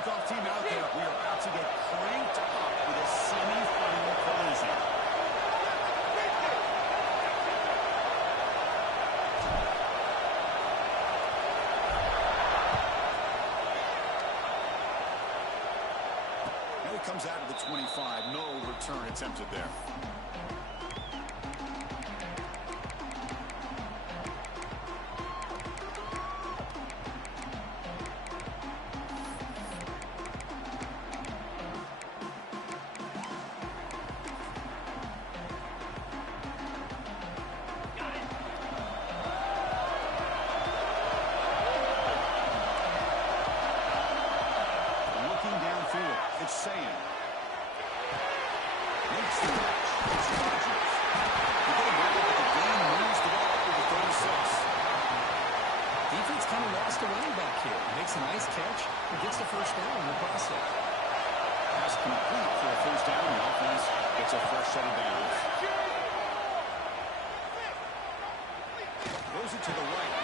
Kickoff team out there. We are about to get cranked up with a semi-final collision. Now he comes out of the 25. No return attempted there. It's saying. Makes the catch. It's Rodgers. They get a ball, but the game moves the ball over to 36. Defense kind of lost a running back here. Makes a nice catch and gets the first down in the process. Pass complete for a first down. The offense gets a fresh set of downs. Throws it to the right.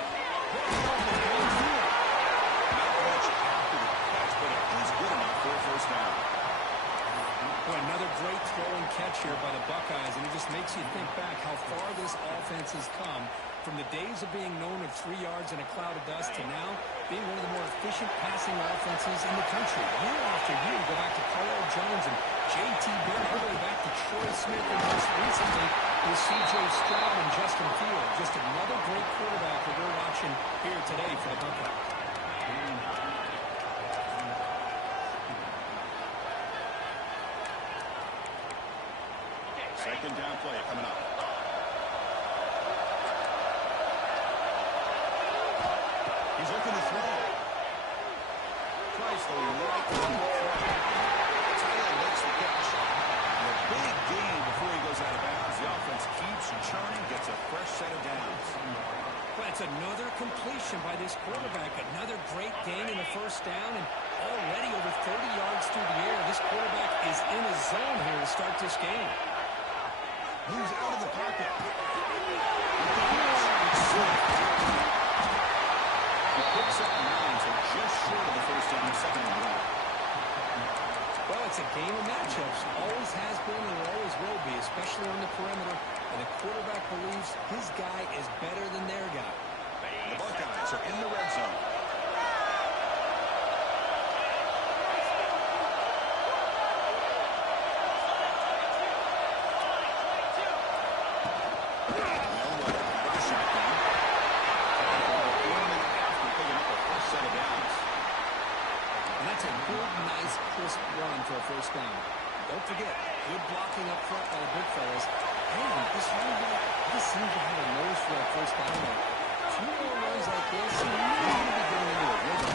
Another great throw and catch here by the Buckeyes, and it just makes you think back how far this offense has come from the days of being known of 3 yards in a cloud of dust to now being one of the more efficient passing offenses in the country. Year after year, go back to Carl Jones and J.T. Barrett, all the way back to Troy Smith, and most recently with C.J. Stroud and Justin Fields. Just another great quarterback that we're watching here today for the Buckeyes. Second down play coming up. He's looking to throw. Tries the right on the throw. Taylor makes the catch. And a big gain before he goes out of bounds. The offense keeps churning, gets a fresh set of downs. Well, it's another completion by this quarterback. Another great gain in the first down, and already over 30 yards through the air. This quarterback is in his zone here to start this game. Moves out of the pocket. He picks up 9, so just short of the first down, second and 1. Well, it's a game of matchups. Always has been and always will be, especially on the perimeter. And the quarterback believes his guy is better than their guy. The Buckeyes are in the red zone. Run for a first down. Don't forget, good blocking up front by the big fellas. And this running back, this seems to have a nose for that first down. A few more runs like this, and he's going to be getting into a rhythm.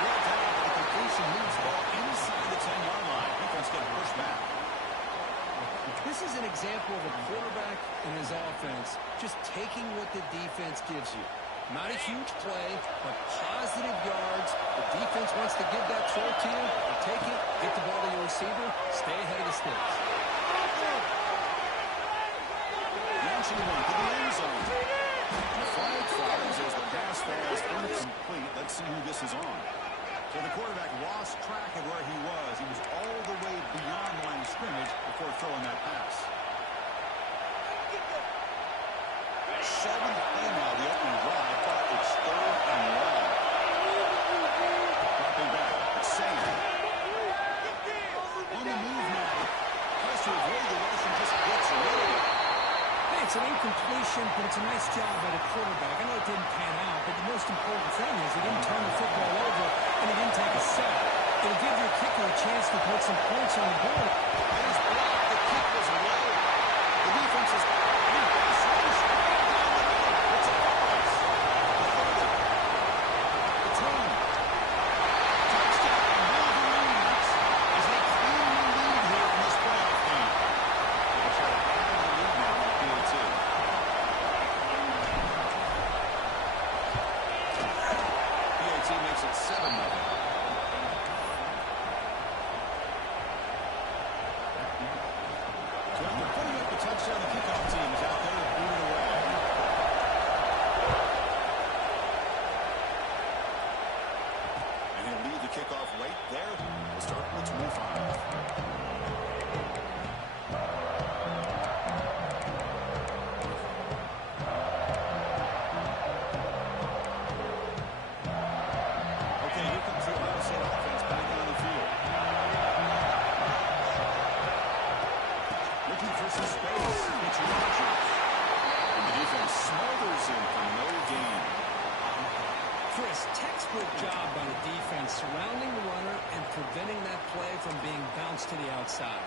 Well done. The completion moves the ball inside the 10-yard line. Defense getting pushed back. This is an example of a quarterback and his offense just taking what the defense gives you. Not a huge play, but positive yards. The defense wants to give that throw to you. You take it, get the ball to your receiver, stay ahead of the sticks. Launching one to the end zone. And the flag flies as the pass falls incomplete. Let's see who this is on. So the quarterback lost track of where he was. He was all the way beyond the line of scrimmage before throwing that pass. 7th play now, the opening drive, but it's 3rd and 1. Dropping back, it's Sayer. On the move now. Tries to avoid the rush and just gets away. Hey, it's an incompletion, but it's a nice job by the quarterback. I know it didn't pan out, but the most important thing is he didn't turn the football over and he didn't take a sack. It'll give your kicker a chance to put some points on the board. And he's blocked. The kick was away. The defense is 25. Okay, here comes the Ohio State offense back on the field. Looking for some space. It's Rodgers. And the defense smothers him for no gain. Chris, textbook job by the defense surrounding the runner and preventing that play from being bounced to the outside.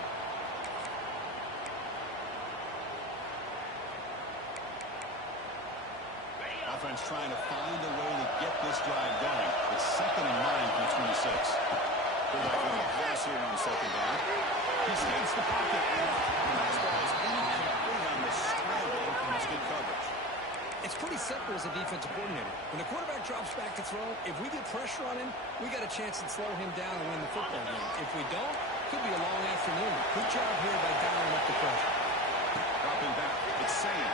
Offense trying to find a way to get this drive going. It's 2nd and 9 from 26. Quarterback with a pass here on 2nd down. He skates the pocket. And that ball is incomplete on the scramble. And it's good coverage. It's pretty simple as a defensive coordinator. When the quarterback drops back to throw, if we get pressure on him, we got a chance to slow him down and win the football game. If we don't, it could be a long afternoon. Good job here by dialing up the pressure. Dropping back. It's Sam.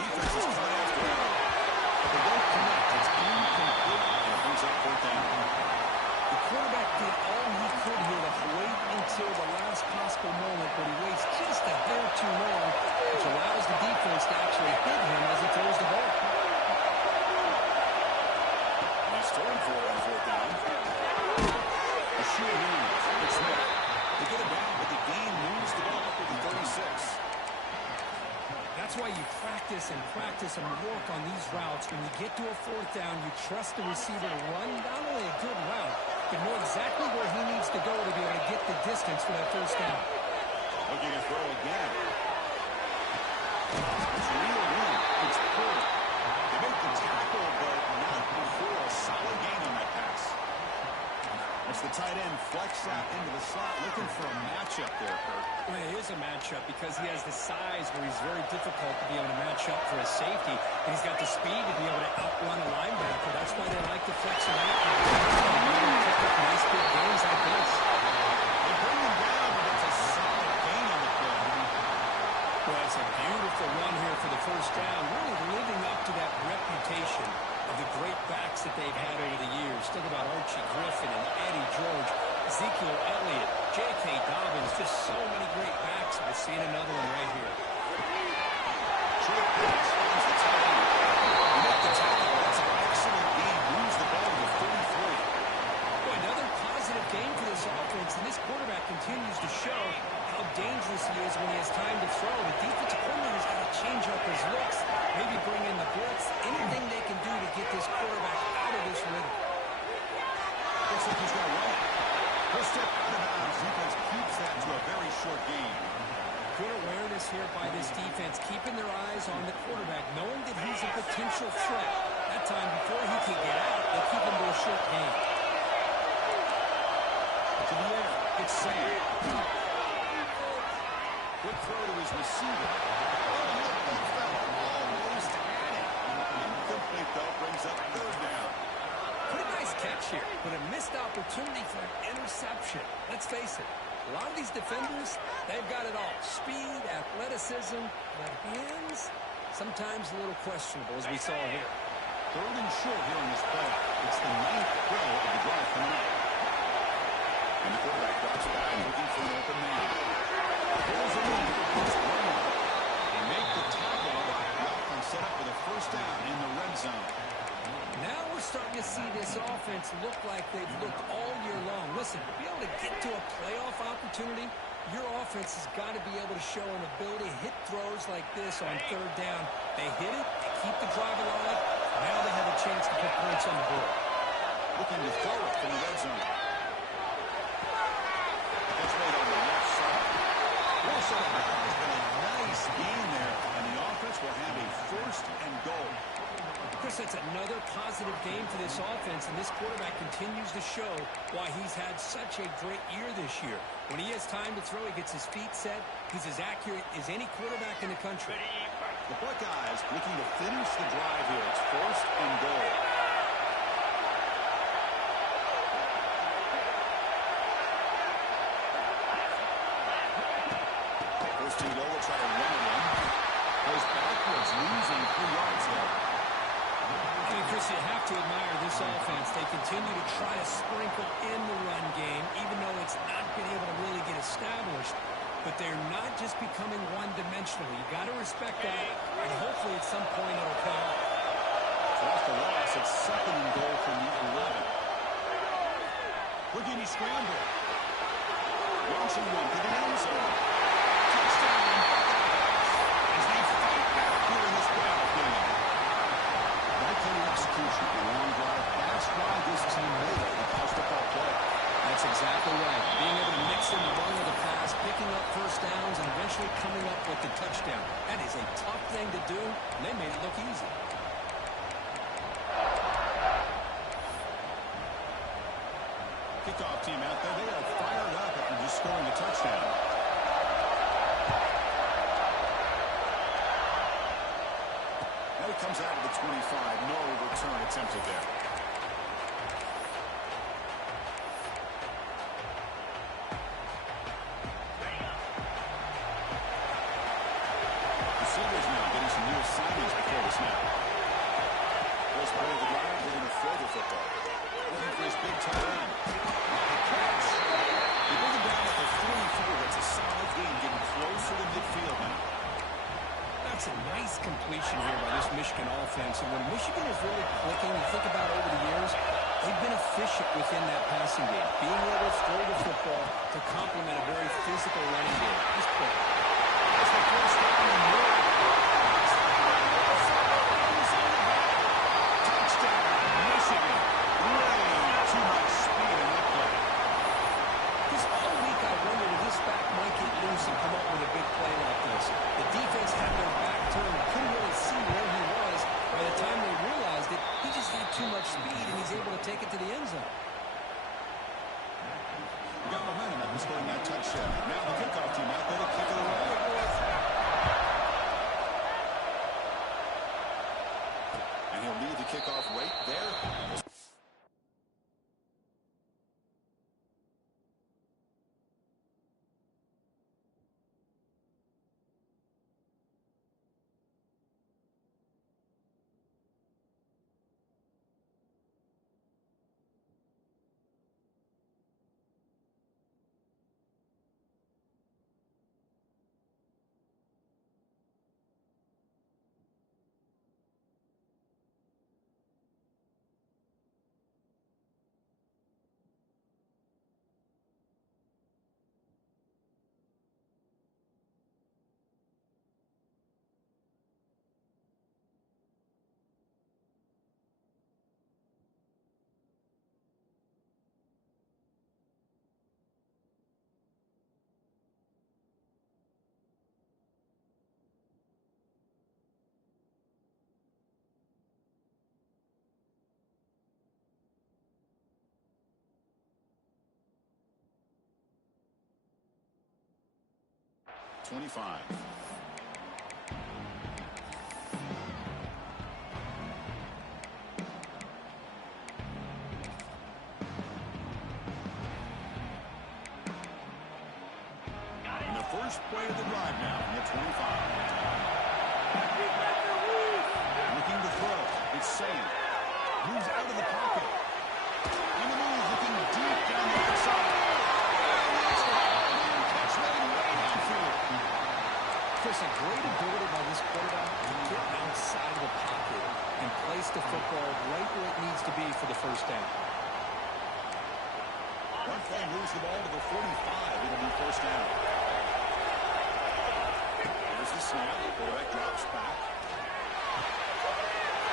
Defense is coming after him. But they don't connect. It's incomplete. And it brings up 4th down. The quarterback did all he could here to wait until the last possible moment, but he waits just a hair too long, which allows the defense to actually hit him as he throws the ball. He's throwing for it on 4th down. The shoe moves. It's Smith. They get it down, but the game moves the ball up to the 36. That's why you practice and work on these routes. When you get to a 4th down, you trust the receiver to run not only a good route, but know exactly where he needs to go to be able to get the distance for that 1st down. Looking to throw again. It's real win. It's poor. They make the tackle, but not before a solid gain on that pass. It's the tight end flex out into the slot, looking for a matchup there, Kurt. Well, it is a matchup because he has the size where he's very difficult to be able to match up for a safety, and he's got the speed to be able to outrun a linebacker. That's why they like to flex him out. Nice big gains like this. They bring him down, but it's a solid gain on the play. Well, it's a beautiful run here for the 1st down, really living up to that reputation of the great backs that they've had over the years. Think about Archie Griffin and Eddie George, Ezekiel Elliott, J.K. Dobbins, just so many great backs. We're seeing another one right here. Short pass finds the tight end. Make the tackle. That's an excellent gain. Moves the ball to the 33. Boy, another positive game for this offense, and this quarterback continues to show how dangerous he is when he has time to throw. The defensive coordinator's got to change up his looks, maybe bring in the blitz, anything they can do to get this quarterback out of this rhythm. Looks like he's going to run it. First step out of bounds. Defense keeps that to a very short gain. Good awareness here by this defense, keeping their eyes on the quarterback, knowing that he's a potential threat. That time, before he can get out, they keep him to a short gain. To the air. It's Sam. Quick throw to his receiver. Almost had it. Incomplete, though, brings up 3rd down. Pretty nice catch here, but a missed opportunity for an interception. Let's face it, a lot of these defenders, they've got it all. Speed, athleticism, but hands, sometimes a little questionable, as we saw here. 3rd and short here on this play. It's the 9th play of the drive coming up. And the quarterback drops back, looking for an open man. There's a lead. It's 1-1. They make the tackle. The offense set up with a 1st down in the red zone. Now we're starting to see this offense look like they've looked all year long. Listen, to be able to get to a playoff opportunity, your offense has got to be able to show an ability to hit throws like this on 3rd down. They hit it, they keep the drive alive. Now they have a chance to put points on the board. Looking to throw it from the red zone. That's made on the left side. Also, there's been a nice gain there, and the offense will have a 1st and goal. Chris, that's another positive game for this offense, and this quarterback continues to show why he's had such a great year this year. When he has time to throw, he gets his feet set. He's as accurate as any quarterback in the country. The Buckeyes looking to finish the drive here. It's 1st and goal. First and goal, will try to run it in. Goes backwards, losing 3 yards there. I mean, Chris, you have to admire this this offense. They continue to try to sprinkle in the run game, even though it's not been able to really get established. But they're not just becoming one-dimensional. You got to respect that, and hopefully at some point it'll pay off. So that's the loss. It's second and goal from the 11. Virginia scramble. Launching one to the end zone. Touchdown. As they fight back here in this playoff game. Right kind of execution, a long drive. That's why this team made it a college football player. That's exactly right. Being able to mix in the run with the pass, picking up first downs, and eventually coming up with the touchdown. That is a tough thing to do, and they made it look easy. Kickoff team out there. They are fired up after just scoring a touchdown. Now he comes out of the 25. No return attempted there. Receivers now getting some new assignments before the snap. First play of the drive, we're going to throw the football. Looking for his big tight end. Catch. They bring him down at the 44. It's a solid gain, getting closer to midfield now. That's a nice completion here by this Michigan offense. And when Michigan is really clicking, you think about over the years, they've been efficient within that passing game. Being able to throw the football to complement a very physical running game. Nice play. That's the first down and more. Touchdown, Michigan. Way too much speed in that play. This all week I wondered if this back might get loose and come up with a big play like this. The defense had their back turned and couldn't really see where he was. By the time they realized it, he just had too much speed and he's able to take it to the end zone. We got momentum after scoring that touchdown. Now the kickoff team out there to kick it away. And he'll lead the kickoff right there. .25. And the first play of the drive now from the 25. Looking to throw. It's safe. Moves out of the pocket. On the move, looking deep down the outside. Catch made way downfield. There's a great ability by this quarterback to get outside of the pocket and place the football right where it needs to be for the first down. One play moves the ball to the 45. It'll be first down. Here's the snap. Quarterback drops back.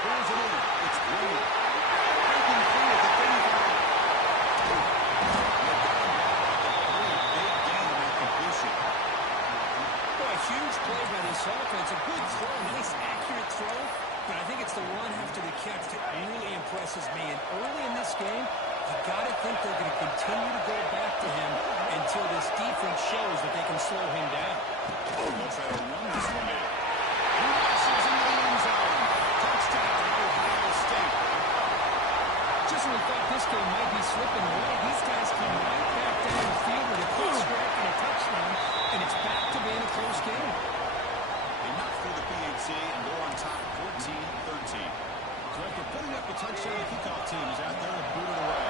Pulls it in. It's brilliant. Breaking free at the 35. Big gain on that completion. A huge play by this offense. A good throw. Nice, accurate throw. But I think it's the run after the catch that really impresses me. And early in this game, you got to think they're going to continue to go back to him until this defense shows that they can slow him down. They'll try to run this one in. He rushes into the end zone. Touchdown, Ohio State. Just when we thought this game might be slipping away, these guys come right back down the field with a quick strike and a touchdown, and it's back to being a close game. Enough for the PHC, and they're on top 14-13. So after putting up back. The touchdown kickoff team is out there and booted away.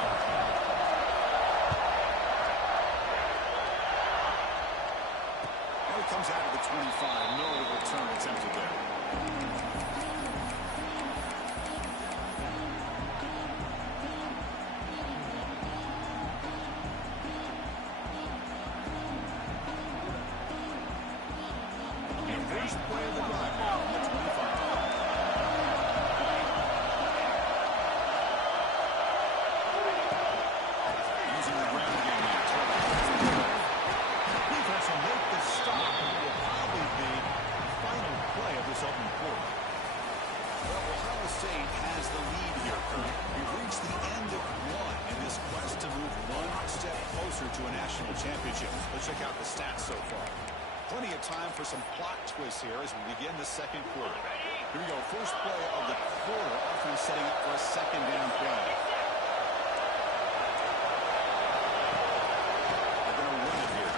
Now he comes out of the 25. No return attempted there. First play of the drive now on the 25. Using the ground game now. Defense will make the stop, and it will probably be the final play of this open quarter. Well, Ohio State has the lead here, Kurt. We've reached the end of one in this quest to move one step closer to a national championship. Let's check out the stats so far. Plenty of time for some plot twists here as we begin the second quarter. Here we go. First play of the quarter. Offense setting up for a second down play. They're going to run it here.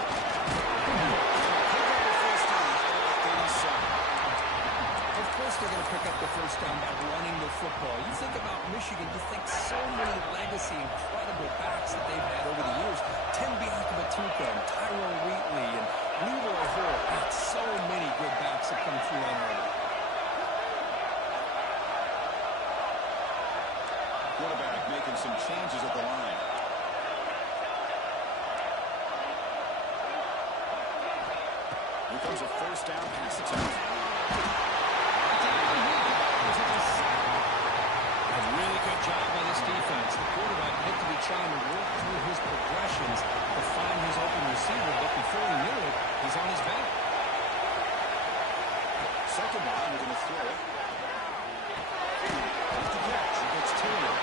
Of course they're going to pick up the first down by running the football. You think about Michigan, you think so many legacy, incredible backs that they've had over the years. Tim Biakabatuka and Tyrone Wheatley and Leroy Hall. Got so many good backs that come through on early. Quarterback making some changes at the line. Here comes a first down pass attempt. A really good job by this defense. The quarterback looked to be trying to work through his progressions to find his open receiver, but before he knew it, he's on his back. Second down, we're going to throw it. With the catch, it's Taylor.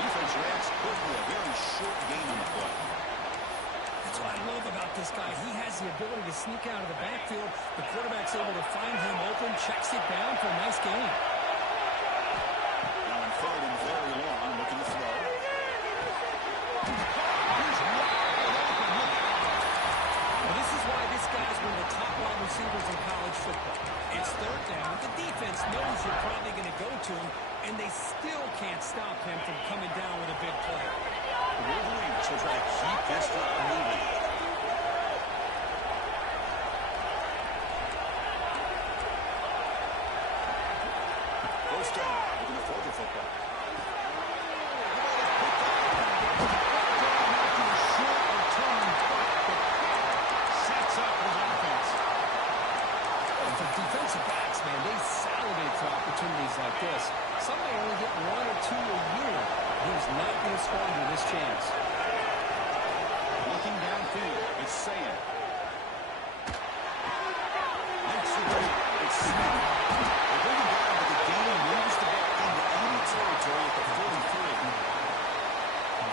Defense reacts quickly. A very short gain on the play. That's what I love about this guy. He has the ability to sneak out of the backfield. The quarterback's able to find him open, checks it down for a nice gain. Now in third and very long, looking to throw. Well, this is why this guy's one of the top wide receivers in college football. It's third down. The defense knows you're probably going to go to him, and they still can't stop him from coming down with a big play. The Wolverines will try to keep this drive moving. First down, we're going to throw the football. Sets up his offense. And for defensive backs, man, they salivate for opportunities like this. Some may only get one or two a year. He's not going to squander this chance. Looking downfield, it's Sayan. Makes the break. It's Smith. They bring him down, but the game moves the ball into enemy territory at the 43.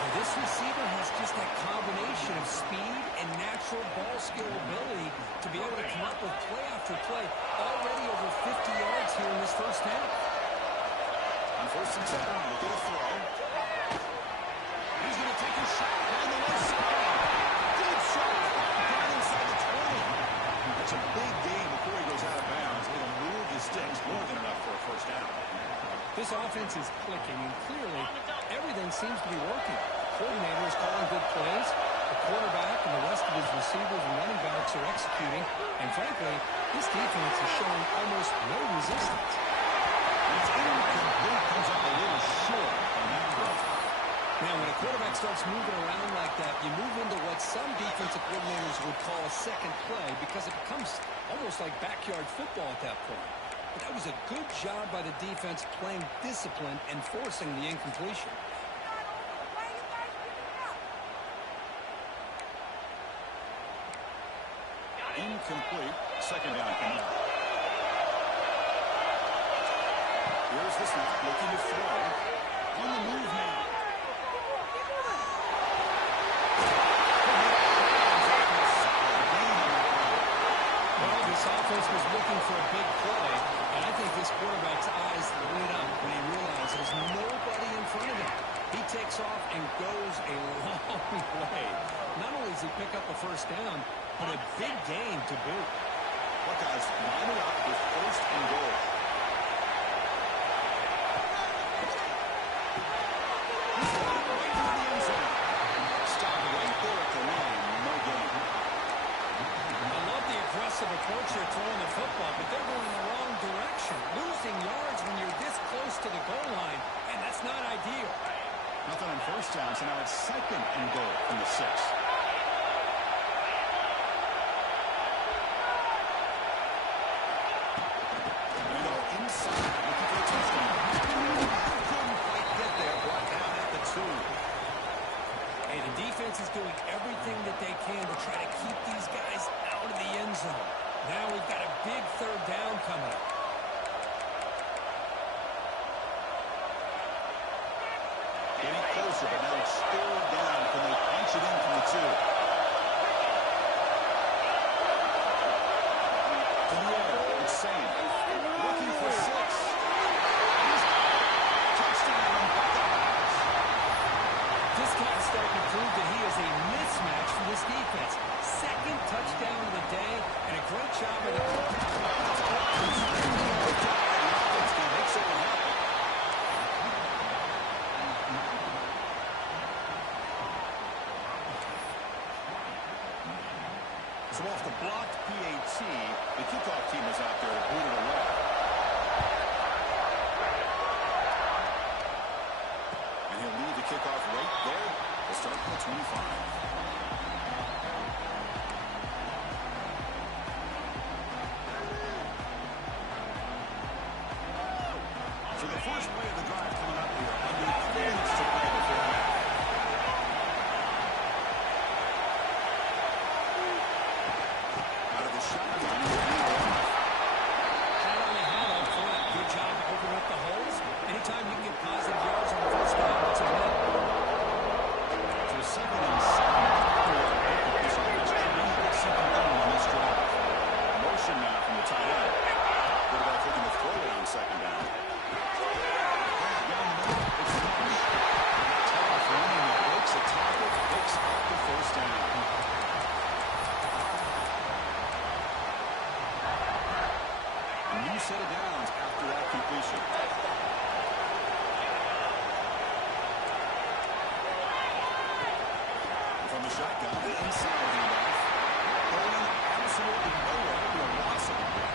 This receiver has just that combination of speed and natural ball skill ability to be able to come up with play after play. Already over 50 yards here in this first half. On first and 10, look at a throw. He's going to take a shot down the left side. Good shot. Down inside the 20. That's a big gain before he goes out of bounds. It'll move the sticks more than enough for a first down. This offense is clicking, and clearly everything seems to be working. Coordinator is calling good plays. The quarterback and the rest of his receivers and running backs are executing. And frankly, this defense is showing almost no resistance. It's incomplete. Comes up a little short on that throw. Now, when a quarterback starts moving around like that, you move into what some defensive coordinators would call a second play because it becomes almost like backyard football at that point. But that was a good job by the defense playing discipline and forcing the incompletion. Incomplete. Second down coming up. Here's the snap. Looking to throw. On the move now. Well, this offense was looking for a big play, and I think this quarterback's eyes lit up when he realized there's nobody in front of him. He takes off and goes a long way. Not only does he pick up a first down, but a big gain to boot. Buckeyes line it up with first and goal. deal. Nothing on first down, so now it's second and goal from the 6. They go inside, looking for a touchdown. Couldn't quite get there, brought down at the 2. Hey, the defense is doing everything that they can to try to keep these guys out of the end zone. Now we've got a big third down coming up. Getting closer, but now it's still down. Can they punch it in from the 2? To the air, it's Sam. Looking for 6. Touchdown, Buckeyes. This guy's starting to prove that he is a mismatch for this defense. Second touchdown of the day, and a great job of the So off the blocked PAT, the kickoff team is out there to boot it away. And he'll leave the kickoff right there to start from the 25. So the first play of the drive coming up here. Under 3 minutes to play before half. Out of the shotgun. hat on the hat up front. Good job to open up the holes. Anytime you can get positive yards on the first down, that's a win. So second and 7. This offense trying to get something going on this drive. Motion now from the tight end. Quarterback looking to throw it on second down. Down the middle, it's Rush. Tough running that breaks a tackle, picks up the first down. A new set of downs after that completion. From the shotgun, the inside handoff. Going absolutely nowhere to a loss of the play.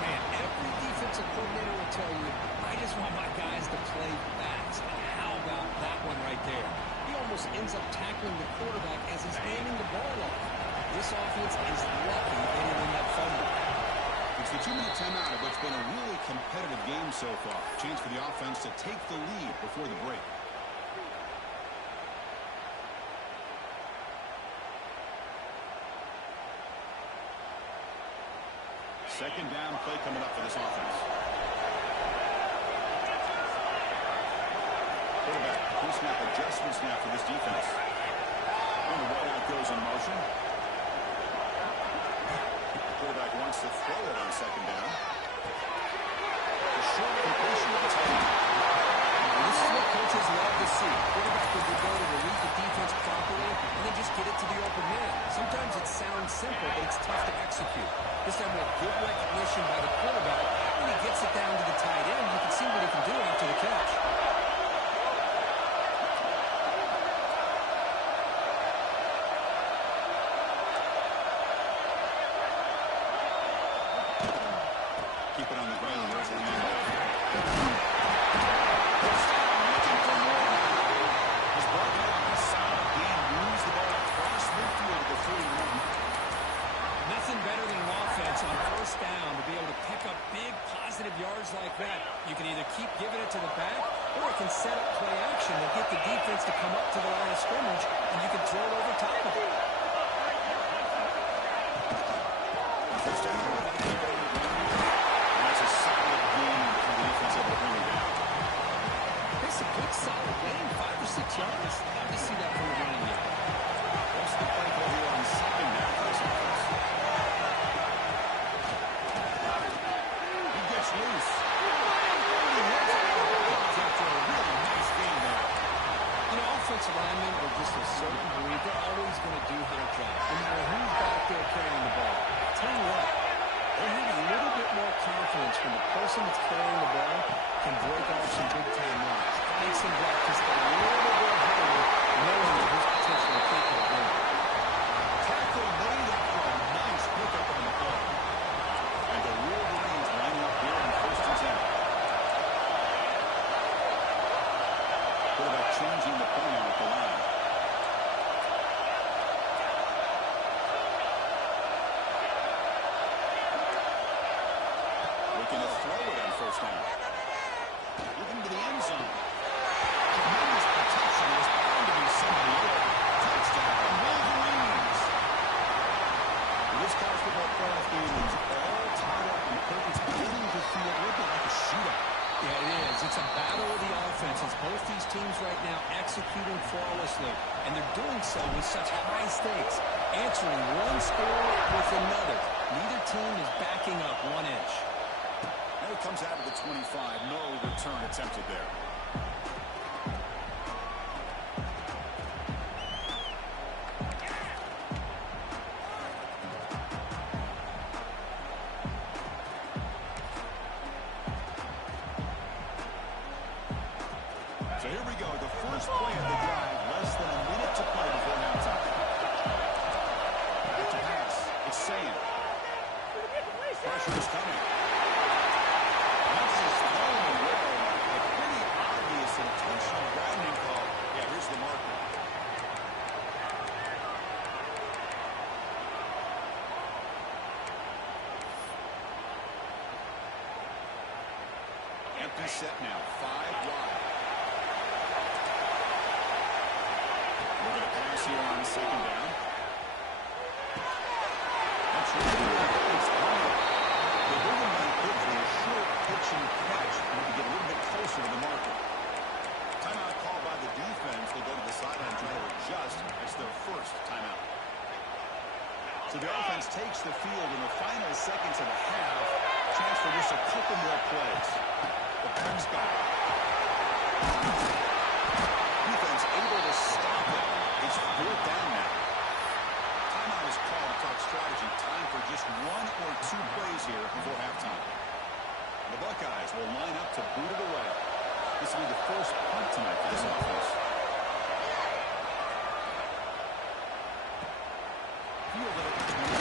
Man, every defensive coordinator will tell you, I just want my guys to play fast. And how about that one right there? He almost ends up tackling the quarterback as he's handing the ball off. This offense is lucky they didn't end up fumbling. It's the 2-minute timeout of what's been a really competitive game so far. Chance for the offense to take the lead before the break. Second down play coming up for this offense. Quarterback, pre-snap adjustment snap for this defense. And the wideout goes in motion. The quarterback wants to throw it on second down. The short completion of the tight end. This is what coaches love to see. Quarterback with the ability to read the defense properly and then just get it to the open man. Sometimes it sounds simple, but it's tough to execute. This time with good recognition by the quarterback, when he gets it down to the tight end, you can see what he can do after the catch. Keep it on the ground. There's the man. He's brought down. A solid game. Moves the ball across midfield to the 31. Nothing better than an offense on first down to be able to pick up big positive yards like that. You can either keep giving it to the back, or it can set up play action and get the defense to come up to the line of scrimmage, and you can throw it over top of it. First down. That's a solid game for the defense able to bring it down. It's a good solid game, 5 or 6 yards. Love to see that from the running game. What's the play call here on second down for this offense? He gets loose. After a really nice game there. You know, offensive linemen are just a certain breed. They're always going to do their job, no matter who's back there carrying the ball. Tell you what, they have a little bit more confidence when the person that's carrying the ball can break off some big-time runs. It makes them work just a little bit harder, knowing that he's potentially capable of doing it. Yeah, it is. It's a battle of the offenses. Both these teams right now executing flawlessly, and they're doing so with such high stakes, answering one score with another. Neither team is backing up 1 inch. And it comes out of the 25. No return attempted there. So here we go, the first play of the drive, less than a minute to play before halftime. Back to pass, it's Sam. Pressure is coming. This is thrown away. A pretty obvious intentional grounding call. Yeah, here's the marker. Empty set now, 5 wide. We're going to pass here on 2nd down. That's really good. It's coming. The Hoopin might look for a short pitching catch and to get a little bit closer to the marker. Timeout called by the defense. They go to the sideline to adjust. It's their first timeout. So the offense takes the field in the final seconds of the half. Chance for just a couple more plays. The Pens back. Defense able to stop it. It's 4th down now. Timeout is called to talk strategy. Time for just 1 or 2 plays here before halftime. The Buckeyes will line up to boot it away. This will be the first punt tonight for this offense. Fielded at the 20.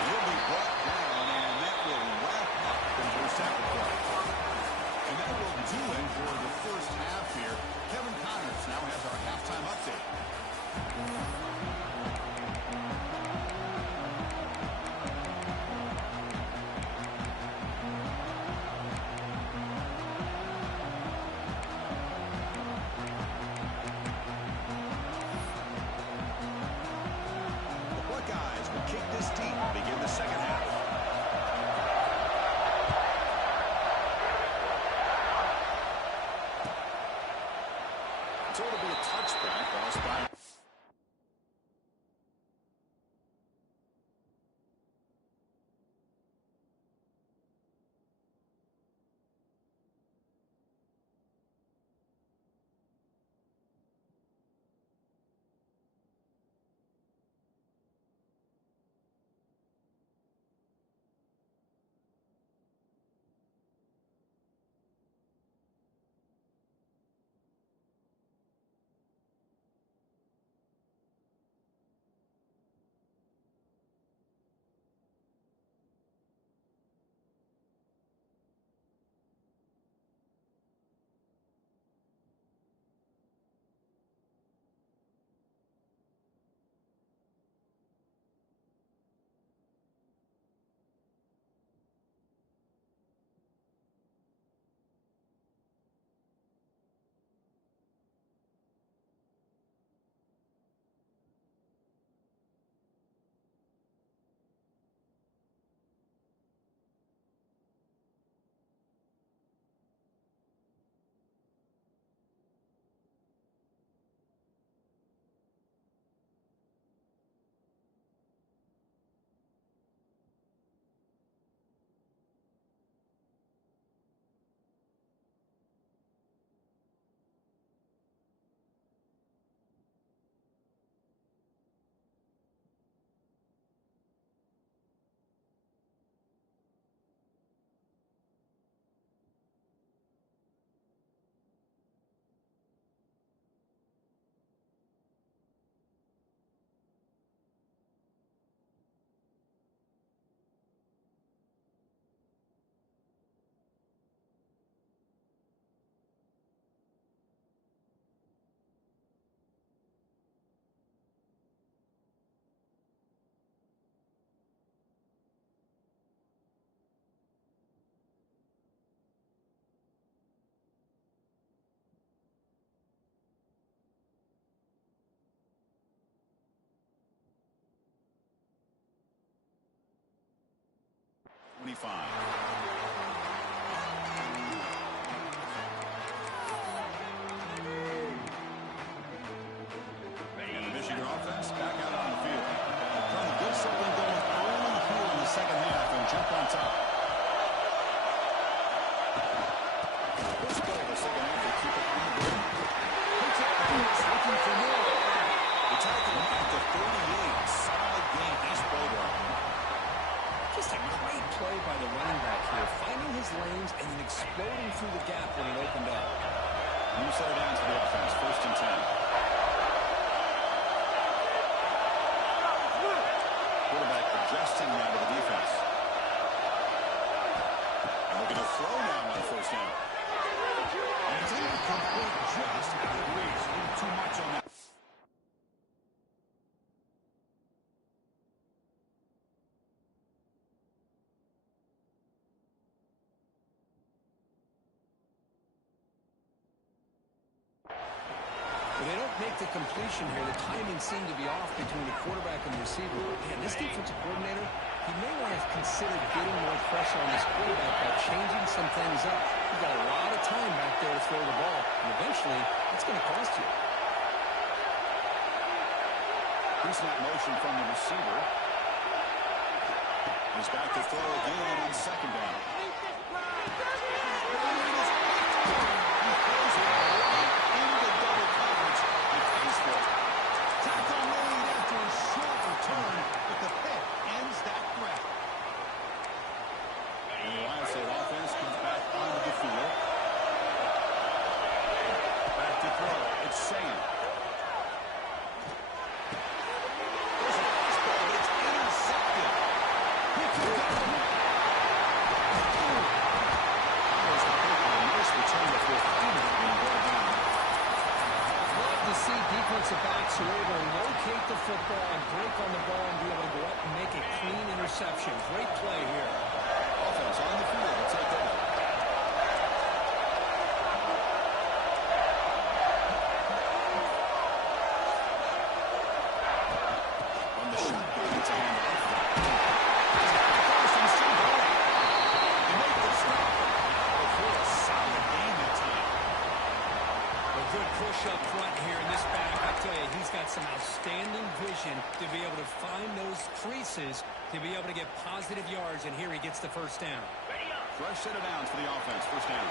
He'll be brought down, and that will wrap up the first half of play. And that will do it for the first half here. Kevin Connors now has our halftime update. The Buckeyes will kick this deep and begin the second half. So it'll be a touchback lost by... through the gap when it opened up. You set it down to the offense. 1st and 10. Quarterback adjusting now to the defense. And looking to throw now on 1st down. And it's incomplete, just out of reach. A little too much on that. They don't make the completion here. The timing seemed to be off between the quarterback and the receiver. Man, this defensive coordinator, he may want to consider getting more pressure on this quarterback by changing some things up. You've got a lot of time back there to throw the ball, and eventually, it's going to cost you. Pre-snap motion from the receiver. He's back to throw again on 2nd down. He throws it right into double coverage. And Faithful, tackle made after a short return, but the pick ends that threat. And the Ohio State offense comes back onto the field. Back to throw. It's Sam. There's a fastball, but it's intercepted. He took it. Return before finally being brought down. Love to see defensive backs who are able to locate the football and break on the ball and be able to go up and make a clean interception. Great play here. Offense on the field to take over. On the shotgun, it's a handoff. They make the stop. Before a solid gain that time. A good push up front here in this back. I tell you, he's got some outstanding vision to be able to find those creases to be able to get positive yards, and here he gets the 1st down. Fresh set of downs for the offense. 1st down.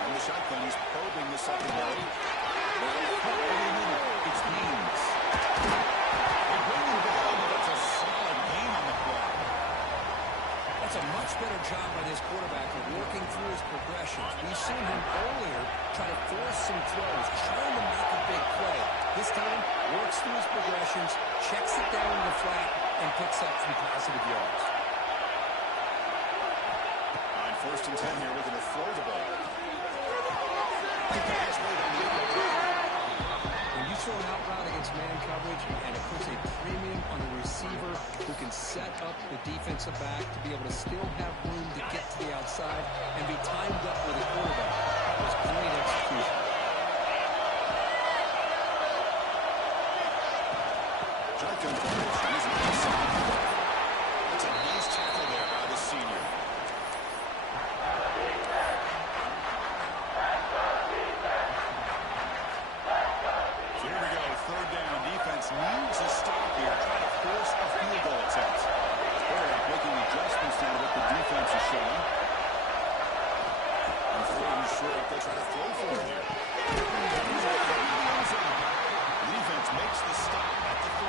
On the shotgun, he's probing the secondary. It's Haynes. They bring him down, but that's a solid gain on the play. That's a much better job by this quarterback of working through his progressions. We've seen him earlier try to force some throws, trying to make a big play. This time, works through his progressions, checks it down in the flat, and picks up some positive yards. On 1st and 10 here, looking to throw the ball. When you throw an out route against man coverage, and it puts a premium on the receiver who can set up the defensive back to be able to still have room to get to the outside and be timed up with a quarterback. That was great execution. Shotgun formation. He's inside. That's a nice tackle there by the senior. So here we go. 3rd down. Defense needs a stop here. Trying to force a field goal attempt. Quarterback making adjustments now to what the defense is showing. And 3rd and short. They try to throw for it here. Defense makes the stop at the 3.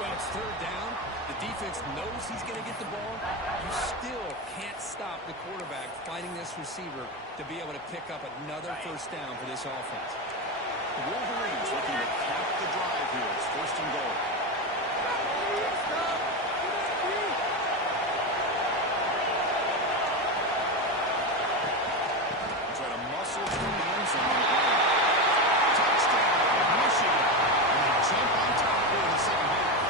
Well, it's 3rd down. The defense knows he's going to get the ball. You still can't stop the quarterback fighting this receiver to be able to pick up another 1st down for this offense. The Wolverines looking to cap the drive here. It's 1st and goal. Try to muscle through the end zone. Touchdown, Michigan. And they jump on top here in the 2nd half.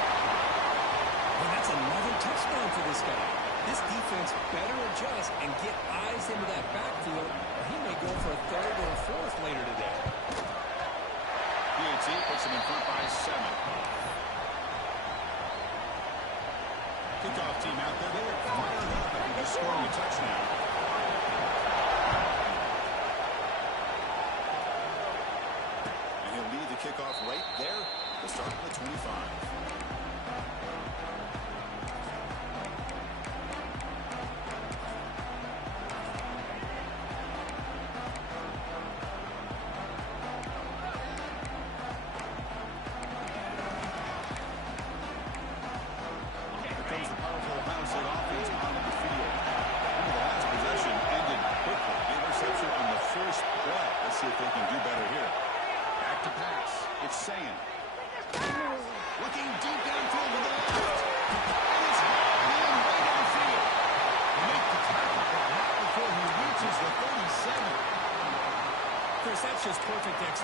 Well, that's another touchdown for this guy. This defense better adjust and get eyes into that backfield, or he may go for a 3rd or a 4th later today. PAT puts them in front by 7. Kickoff team out there. They were fired up after just scoring a touchdown. And he'll lead the kickoff right there to start from the 25.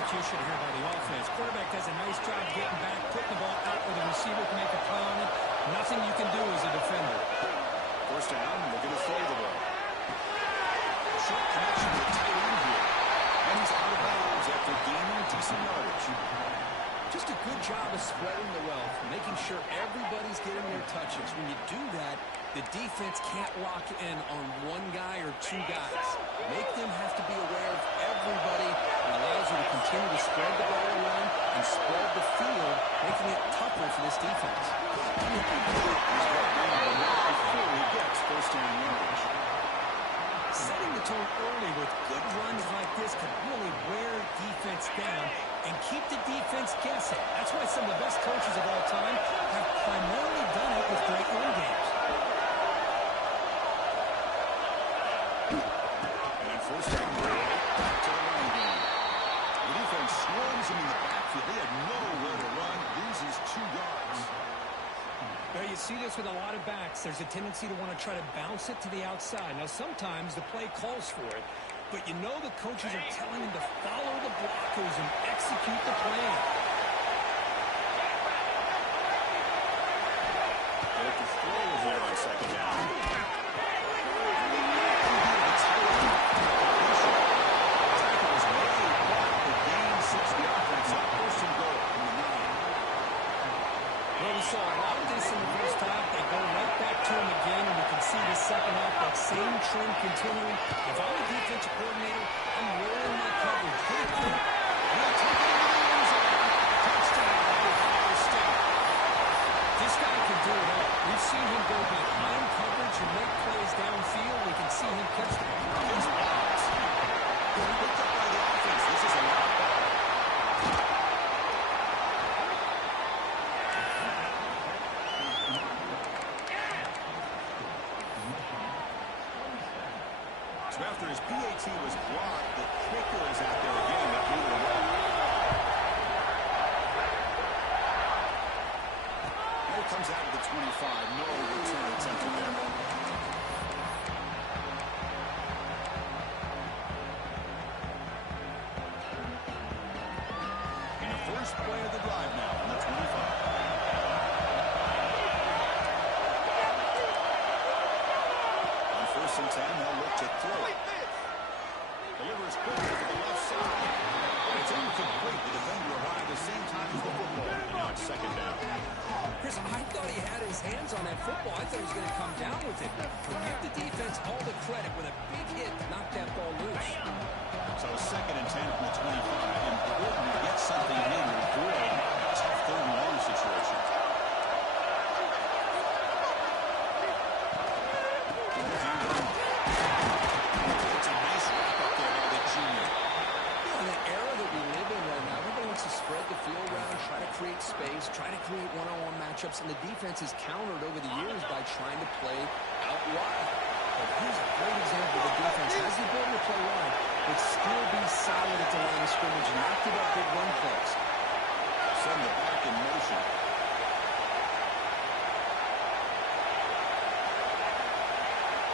execution here by the offense. Quarterback does a nice job getting back, putting the ball out where the receiver can make a play on it. Nothing you can do as a defender. First down, looking to throw the ball. Short connection to the tight end here. And he's out of bounds after gaining decent yardage. Just a good job of spreading the wealth, making sure everybody's getting their touches. When you do that, the defense can't lock in on one guy or two guys. Make them have to be aware of everybody. It allows you to continue to spread the ball around and spread the field, making it tougher for this defense. Before he gets first down yardage. Setting the tone early with good runs like this can really wear defense down and keep the defense guessing. That's why some of the best coaches of all time have primarily done it with great run games. And first down, back to the run game. The defense swarms him in the backfield. They had nowhere to run. Loses 2 yards. Well, you see this with a lot of backs. There's a tendency to want to try to bounce it to the outside. Now, sometimes the play calls for it, but you know the coaches are telling them to follow the blockers and execute the plan. Get the throw here on second down. Tackles way back to gain 6 the offense up. First and goal from the 9. Well, we saw a lot of this in the first half. They go right back to him again, and we can see the second half, that same trend continuing. If I'm a defensive coordinator, I'm rolling my coverage. Hit it quick. He'll take it into the end zone. Touchdown, Ohio State. This guy can do it all. We've seen him go behind coverage and make plays downfield. We can see him catch the ball. His blocks. Picked up by the offense. This is a lot better. So after his PAT was blocked, the kicker is out there again to do the work. And it comes out of the 25. No return attempted there. And the first play of the drive now on the 25. On first and 10, they'll look to throw it. Delivers quickly to the left side. And it's incomplete. The defender arrived at the same time as the football. And now it's second down. Chris, I thought he had his hands on that football. I thought he was going to come down with it. But give the defense all the credit with a big hit to knock that ball loose. So second and 10 from the 25. Important to get something in to avoid tough third and long situations. It's a nice wrap up there by the junior. In the era that we live in right now, everybody wants to spread the field around, try to create space, try to create one-on-one matchups, and the defense has countered over the years by trying to play out wide. But here's a great example. The defense has the ability to play wide, but still be solid at the line of scrimmage and not give up big run plays. Send it back in motion.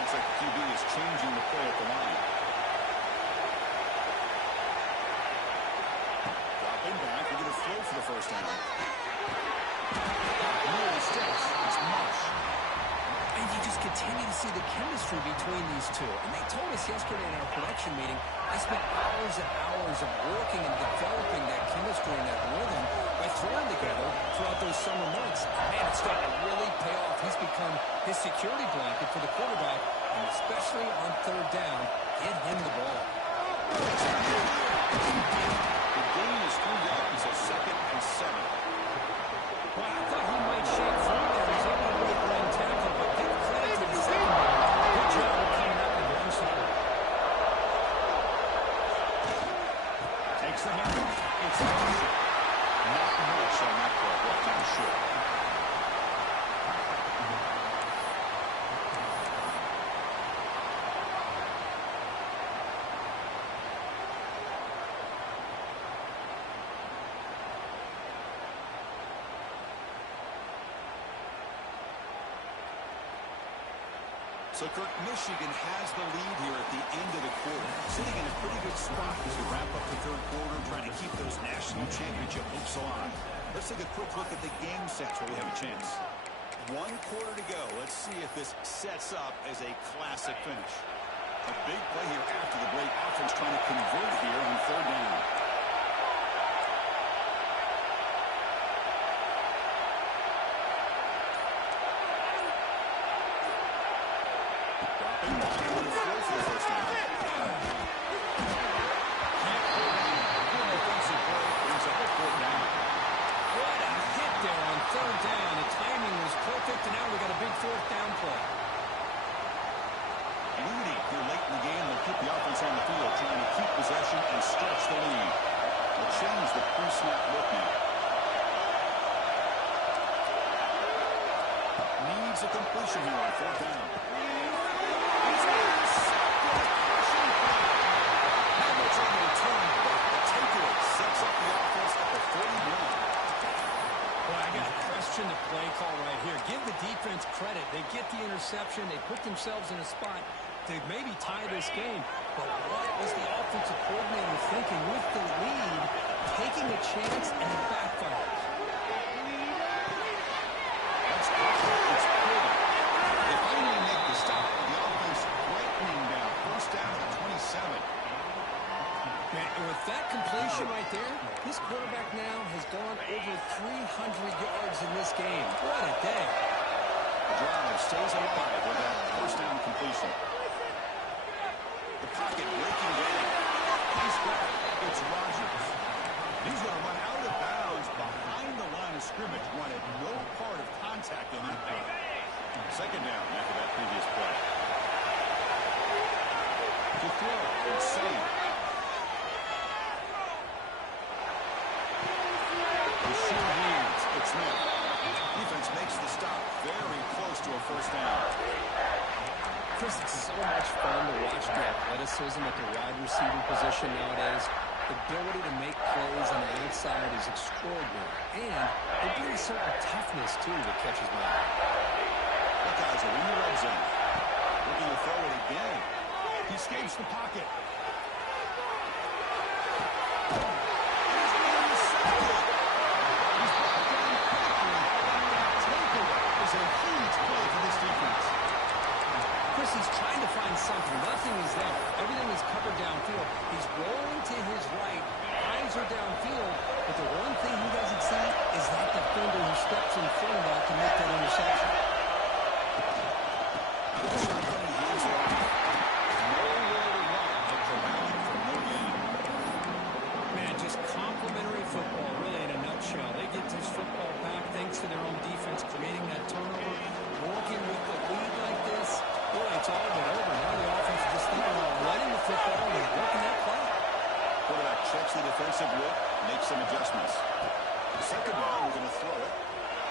Looks like QB is changing the play at the line. Dropping back, we're going to throw for the first down. Nearly sticks. It's Marsh. And you just continue to see the chemistry between these two. And they told us yesterday in our production meeting, they spent hours and hours of working and developing that chemistry and that rhythm by throwing together throughout those summer months. Man, it's starting to really pay off. He's become his security blanket for the quarterback, and especially on third down, get him the ball. The gain is 3 yards, so second and 7. Well, I thought he might shake through there. He's able to make one tackle, but give credit to the secondary. Good job of coming up and run support. Takes the hand. It's a motion. Not much on that play. Left down short. So, Kirk, Michigan has the lead here at the end of the quarter. Sitting in a pretty good spot as we wrap up the third quarter, trying to keep those national championship hopes alive. Let's take a quick look at the game sets where we have a chance. 1 quarter to go. Let's see if this sets up as a classic finish. A big play here after the break. Offense trying to convert here on third down. Dropping back on the floor for the first down. Can't hold on. Good defensive play. Brings up a fourth down. What a hit there on third down. The timing was perfect, and now we got a big fourth down play. Moody here late in the game will keep the offense on the field, trying to keep possession and stretch the lead. Will change the pre-snap look now. Needs a completion here on fourth down. He's now looks on the return, but the takeaway sets up the offense at the 41. Well, I got to question the play call right here. Give the defense credit. They get the interception. They put themselves in a spot to maybe tie this game. But what was the offensive coordinator thinking with the lead, taking a chance, and it backfires? That's perfect. It's pretty. They finally make the stop. The offense lightning down. First down at 27. Man, and with that completion right there, this quarterback now has gone over 300 yards in this game. What a day. The drive stays alive with that first down completion. The pocket breaking down. He's back. It's Rodgers. He's going to run out of bounds behind the line of scrimmage. Wanted no part of contact on that play. Second down after that previous play. To throw. It's safe. The sure hands. It's Smith. Defense makes the stop very close to a first down. Chris, it's so much fun to watch the athleticism at the wide receiver position nowadays. The ability to make plays on the outside is extraordinary. And it brings certain toughness, too, that catches my eye. Buckeyes are in the red zone. Looking to throw it again. He escapes the pocket. He's intercepted. He's brought down quickly. That takeaway is a huge play for this defense. Chris, he's trying to find something. Nothing is there. Everything is covered downfield. He's rolling to his right. Eyes are downfield. But the one thing he doesn't see is that defender who steps in front of that to make that interception. Man, just complimentary football, really, in a nutshell. They get this football back thanks to their own defense, creating that turnover, working with the lead like this. Boy, it's all been over. Now the offense is just thinking about running the football and working that play. Quarterback checks the defensive look, makes some adjustments. Second down, we're going to throw it.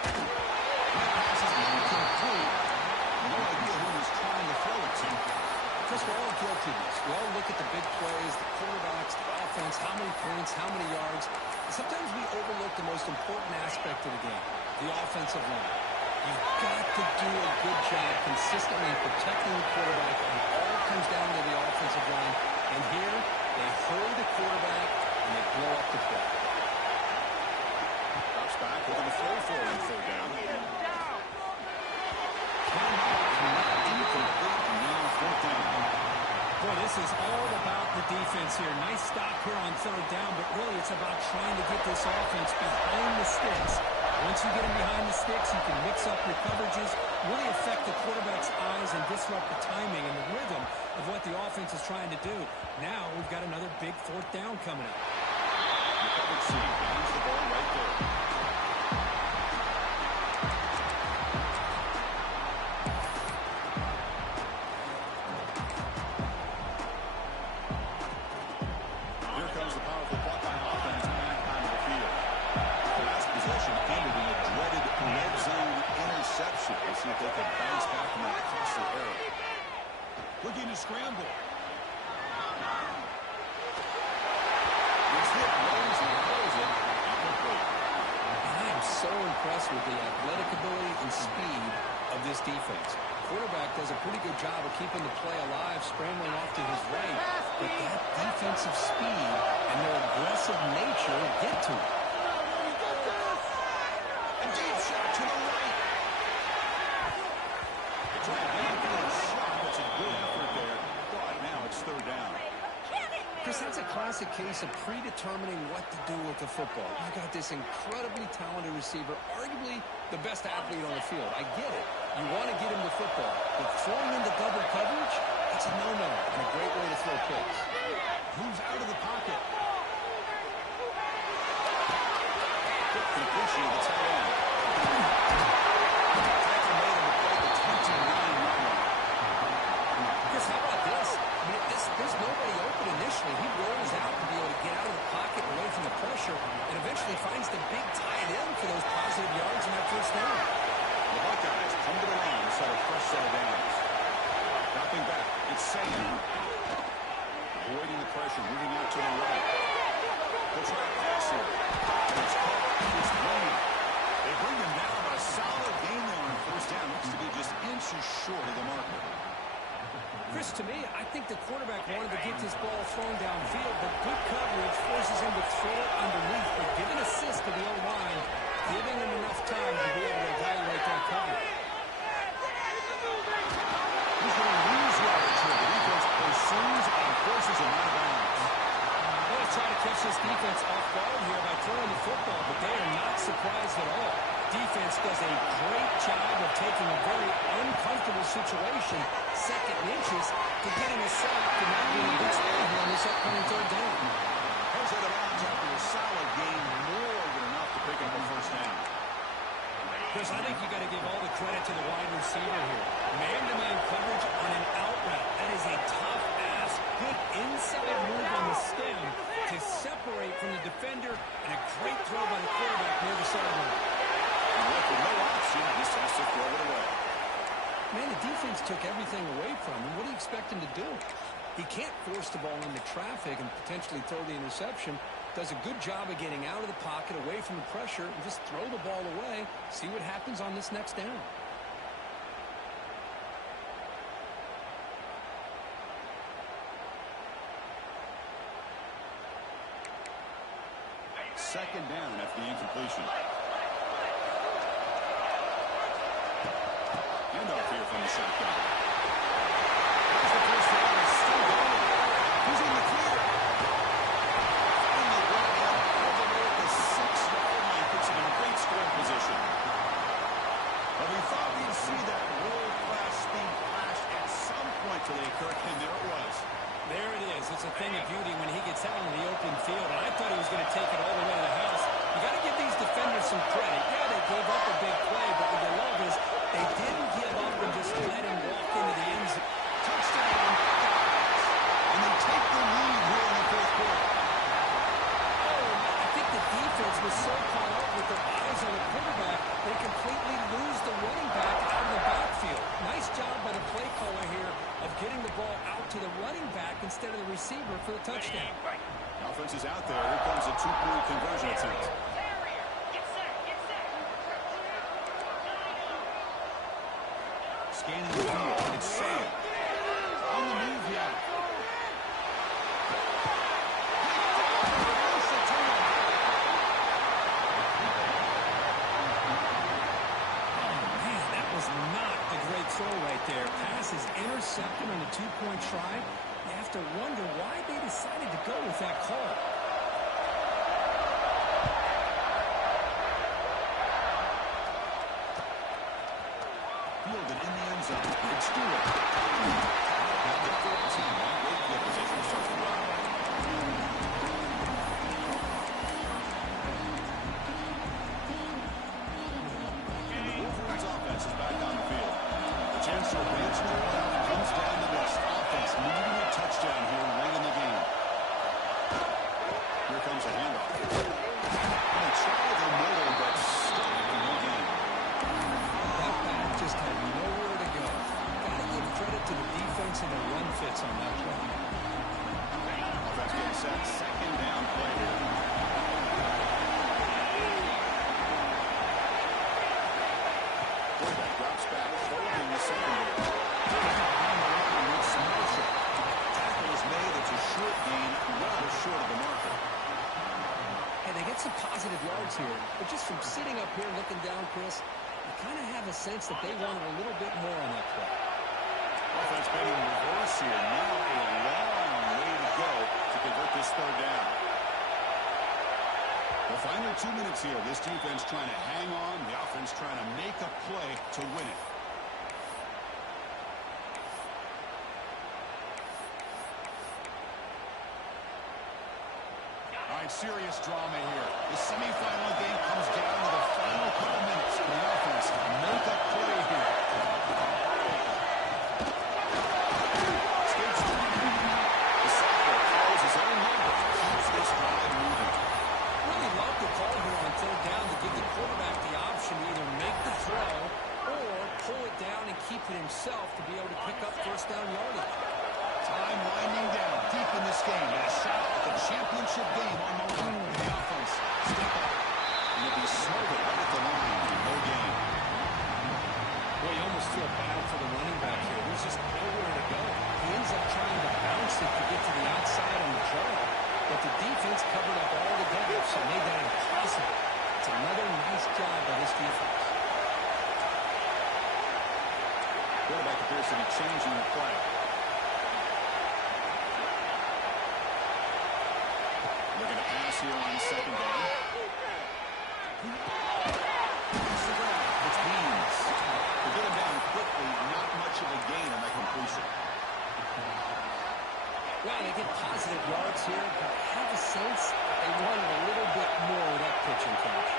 That pass is incomplete. No idea who he's trying to throw it to. Chris, we're all guilty of this. We all look at the big plays, the quarterbacks, the offense, how many points, how many yards. Sometimes we overlook the most important aspect of the game, the offensive line. You've got to do a good job consistently protecting the quarterback, and it all comes down to the offensive line. And here, they hurry the quarterback, and they blow up the play. Drops back, looking to throw for on third down. Incomplete, and now fourth down. Boy, this is all about the defense here. Nice stop here on third down, but really it's about trying to get this offense behind the sticks. Once you get them behind the sticks, you can mix up your coverages, really affect the quarterback's eyes and disrupt the timing and the rhythm of what the offense is trying to do. Now we've got another big fourth down coming up. The coverage seam finds the ball right there. Here comes the powerful Buckeye offense back onto the field. The last possession ended in a dreaded red zone interception. Let's see if they can bounce back from that costly error. Looking to scramble. He's hit, runs, and throws it. Incomplete. And I am so impressed with the athletic ability and speed of this defense. quarterback does a pretty good job of keeping the play alive, scrambling off to his right. But that defensive speed and their aggressive nature get to him. A deep shot to the right. It's a good shot. It's a good effort there. But now it's third down. Chris, that's a classic case of predetermining what to do with the football. You've got this incredibly talented receiver, arguably the best athlete on the field. I get it. You want to get him the football. But throwing into double coverage, that's a no-no and a great way to throw picks. Moves out of the pocket. Quick completion of the tight end. Tackle made him play the 29-yard line. Chris, how about this? I mean, there's nobody open initially. He rolls out to be able to get out of the pocket away from the pressure and eventually finds the big tight end for those positive yards in that first down. The Buckeyes come to the line to set a fresh set of downs. Dropping back, it's Sam. Avoiding the pressure, moving out to the right. They'll try to pass here. And it's caught. It's Wayne. They bring him down, but a solid gain there on first down. Looks to be just inches short of the marker. Chris, to me, I think the quarterback wanted to get this ball thrown downfield, but good coverage forces him to throw it underneath. But give an assist to the O-line, giving him enough time to be able to evaluate that coverage. He's going to lose yards here. The defense pursues and forces him out of bounds. They'll try to catch this defense off guard here by throwing the football, but they are not surprised at all. Defense does a great job of taking a very uncomfortable situation, second and inches, to getting a sack and not being a good spot here on this upcoming third down. Heads out of bounds after a solid gain, more than enough to pick up a first down. Chris, I think you got to give all the credit to the wide receiver here. Man-to-man coverage on an out route. That is a tough ask. Good inside move on the stem to separate from the defender, and a great throw by the quarterback near the sideline. With no option, he just has to throw it away. Man, the defense took everything away from him. What do you expect him to do? He can't force the ball into traffic and potentially throw the interception. Does a good job of getting out of the pocket, away from the pressure, and just throw the ball away. See what happens on this next down. Second down after the incompletion. Handoff here from the shotgun. There's the first down. It's still going. He's in the clear. Finally brought him all the way at the 6-yard line. Puts him in great scoring position. But we thought we'd see that world-class speed flash at some point today, Kirk, and there it was. There it is. It's a thing of beauty when he gets out in the open field. And I thought he was going to take it all the way to the house. You got to give these defenders some credit. Yeah, they gave up a big play, but what you love is they didn't give up and just let him walk into the end zone. Touchdown. And they take the lead here in the fourth quarter. Oh, I think the defense was so caught up with their eyes on the quarterback, they completely lose the running back out of the backfield. Nice job by the play caller here of getting the ball out to the running back instead of the receiver for the touchdown. Offense is out there. Here comes a two-point conversion attempt. Scanning the field. It's Sam. On the move here. Man, that was not a great throw right there. Pass is intercepted on a two-point try. You have to wonder why they decided to go with that call. Fielded in the end zone. It's Stewart. Now the 14 on great field position starts to run. And the Wolverines offense is back on the field. The chance to advance to the playoff comes down to this. Offense needing a touchdown here late in the game. Here comes a handoff. And a try the middle, but stuck in the game. That back just had nowhere to go. Got to give credit to the defense and the run fits on that play. Offense getting set. Second down play here. Quarterback drops back, holding the secondary. short of the marker. Hey, they get some positive yards here, but just from sitting up here looking down, Chris, you kind of have a sense that they wanted a little bit more on that play. Offense maybe in reverse here. Now a long way to go to convert this third down. The final 2 minutes here. This defense trying to hang on. The offense trying to make a play to win it. All right, serious drama here. The semifinal game comes down to the final couple minutes. The offense make a play here. The center calls his own number. Keeps this drive moving. Really love the call here on third down to give the quarterback the option to either make the throw or pull it down and keep it himself to be able to pick up first down yardage. Time winding down deep in this game. And a shot at the championship game on the line. The offense step up. And it'll be smothered right at the line. No game. Boy, you almost feel bad for the running back here. There's just nowhere to go. He ends up trying to bounce it to get to the outside on the draw. But the defense covered up all the gaps and made that impossible. It's another nice job by this defense. Quarterback appears to be changing the play. Looking to pass here on second down. It's Beans. To get him down quickly, not much of a gain on that completion. Well, they get positive yards here, but I have a sense they wanted a little bit more of that pitching catch.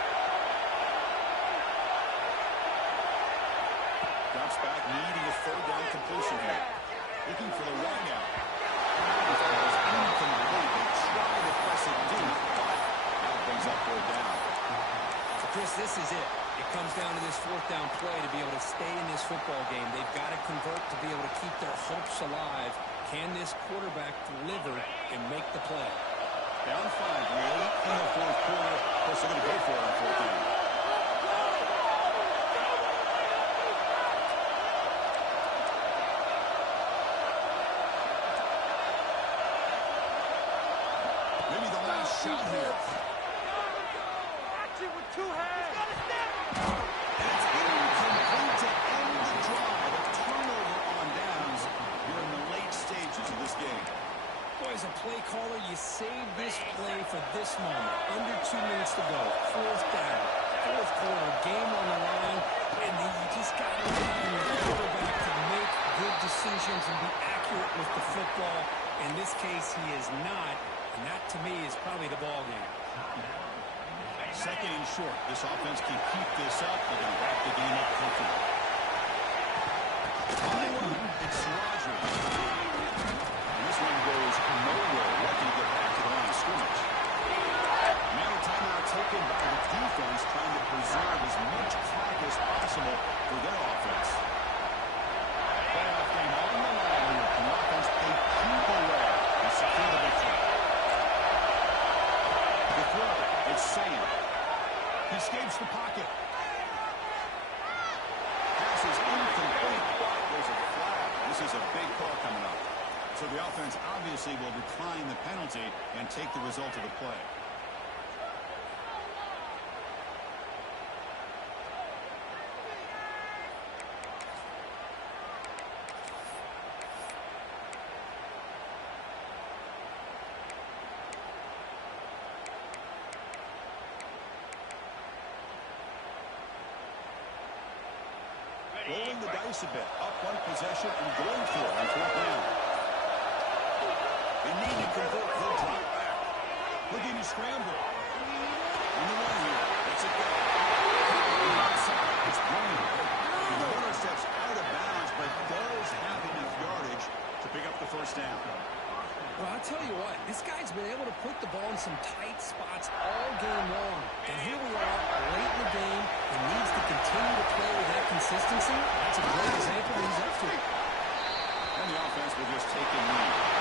Drops back, needing a third down completion here. Looking for the wide out. This ball is incomplete. They try to press it deep, but that brings up third down. So, Chris, this is it. It comes down to this fourth down play to be able to stay in this football game. They've got to convert to be able to keep their hopes alive. Can this quarterback deliver and make the play? Down 5, really, in the fourth quarter. Of course, they're going to go for it on fourth down. Maybe the last shot here. Watch it with 2 hands. And it's incomplete to end the drive. A turnover on downs here in the late stages of this game. Boy, as a play caller, you save this play for this moment. Under 2 minutes to go. Fourth down. Fourth quarter. Game on the line. And then you just got to rely on your quarterback to make good decisions and be accurate with the football. In this case, he is not. And that, to me, is probably the ball game. Second and short. This offense can keep this up. They're going to wrap the game up quickly. On the run, it's Rodgers. And this one goes nowhere. Lucky to get back to the line of scrimmage. Now a timeout taken by the defense, trying to preserve as much clock as possible for their offense. Playoff game on the line here. The offense played keep away and secure the victory. The throw, it's Sam. He escapes the pocket. Pass is incomplete. There's a flag. This is a big call coming up. So the offense obviously will decline the penalty and take the result of the play. Rolling the dice a bit, up one possession and going for it on fourth down. They need to convert, they'll drop back. Looking to scramble. On the run here, that's a go. It's Brown. The runner steps out of bounds, but does have enough yardage to pick up the first down. Well, I'll tell you what, this guy's been able to put the ball in some tight spots all game long. And here we are, late in the game, and needs to continue to play with that consistency. That's a great example he's up to. And the offense will just take a lead.